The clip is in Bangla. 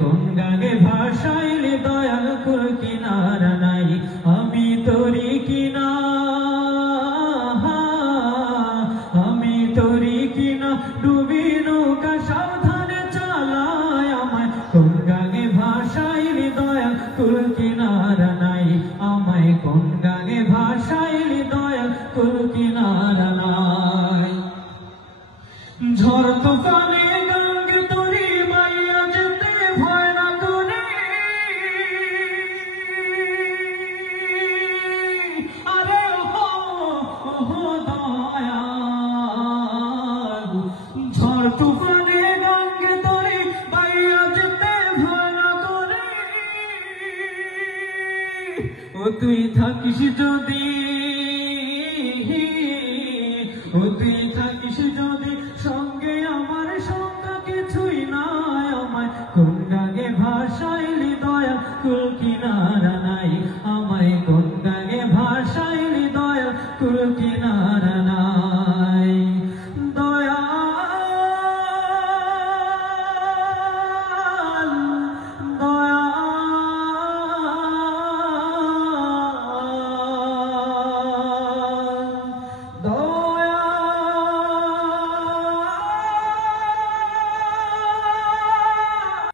কোন গানে ভাসাইলি দয়াল কুল কিনারা নাই আমি তোরি কিনা আমি তোরি কিনা ডুবি নৌকা সাবধানে চালায় আমায় কোন গানে ভাসাইলি দয়াল কুল কিনারা নাই আমায় কোন গানে ভাসাইলি দয়াল কুল কিনারা নাই ঝড় তুফানে গঙ্গে তোরি মাইয়া যেতে ভয় না করে আরে ও দয়াল ঝড় তুফানে গঙ্গে তোরি মাইয়া যেতে ভয় না করে ও তুই থাকিস যদি ও তুই থাকিস যদি সঙ্গে আমার সঙ্গে কিছুই নাই আমায় কোন গানে ভাসাইলি দয়া কুল কিনারা নাই আমায় কোন গানে ভাসাইলি দয়া কুল কিনারা